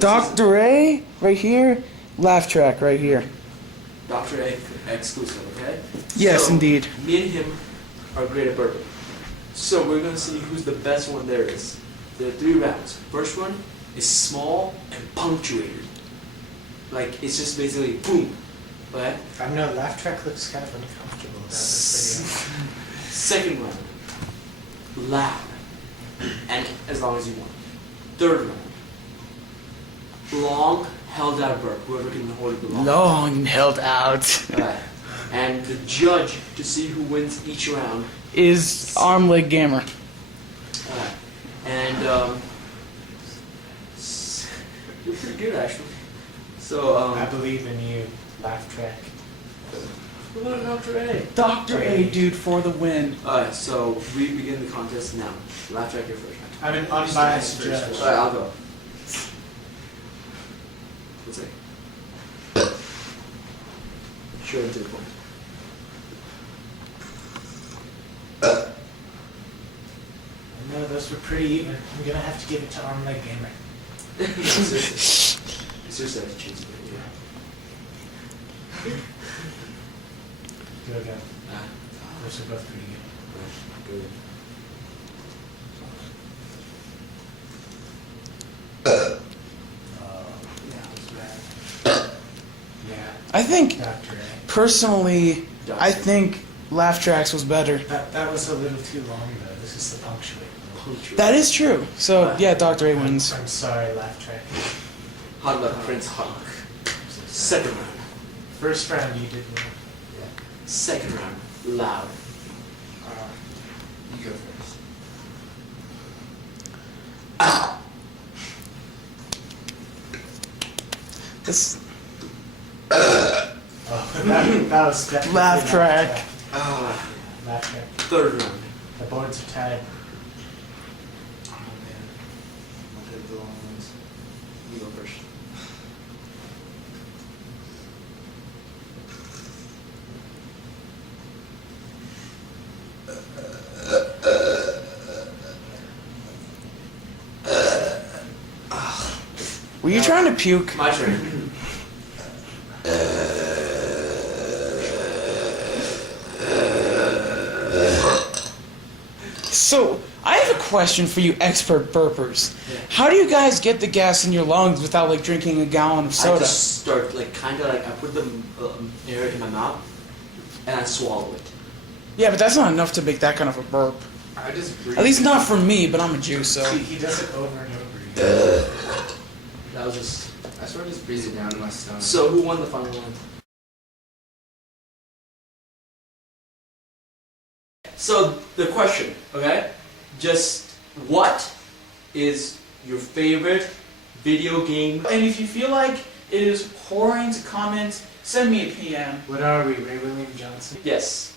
Dr. A right here, laugh track right here. Dr. A exclusive, okay? Yes, so, indeed. Me and him are great at burping. So we're going to see who's the best one there is. There are 3 rounds. First one is small and punctuated. Like, it's just basically boom. Okay? I know, laugh track looks kind of uncomfortable about this Second round, loud. And as long as you want. Third round, long, held out burp. Whoever can hold it the longest. Long held out. Alright. And the judge, to see who wins each round, Is arm leg gamer. and you're pretty good actually. So I believe in you, laugh track. what about Dr. A? Dr. A, dude, for the win. Alright, so we begin the contest now. Laugh track your first. I'm an unbiased judge. Alright, I'll go. What's it? Show it to the point. No, those were pretty even. I'm gonna have to give it to arm leg gamer. No, seriously. Seriously, I have to change it. Go again. Ah, Those are both pretty good. good. Yeah, that was bad. Yeah, I think, Dr. A. personally, I think laugh tracks was better. That was a little too long though. This is the punctuate. That is true. So, yeah, Dr. A wins. I'm sorry, laugh track. Hot luck, Prince Hot luck. Second round. First round you did win. Second round. Loud. You go first. This Oh, that was definitely laugh track. Laugh track. Third round. The boards are tied. Oh man. I'll take the long ones. You go first. Were you trying to puke? My turn. So, I have a question for you expert burpers. Yeah. How do you guys get the gas in your lungs without, like, drinking a gallon of I soda? just start like kind of like I put the air in my mouth and I swallow it. Yeah, but that's not enough to make that kind of a burp. I just breathe. At least not for me, but I'm a Jew, so... He does it over and over again. That was just. I sort of just breathe it down to my stomach. So who won the final one? So the question, okay? Just what is your favorite video game? And if you feel like it is pouring to comment, send me a PM. What are we, Ray William Johnson? Yes.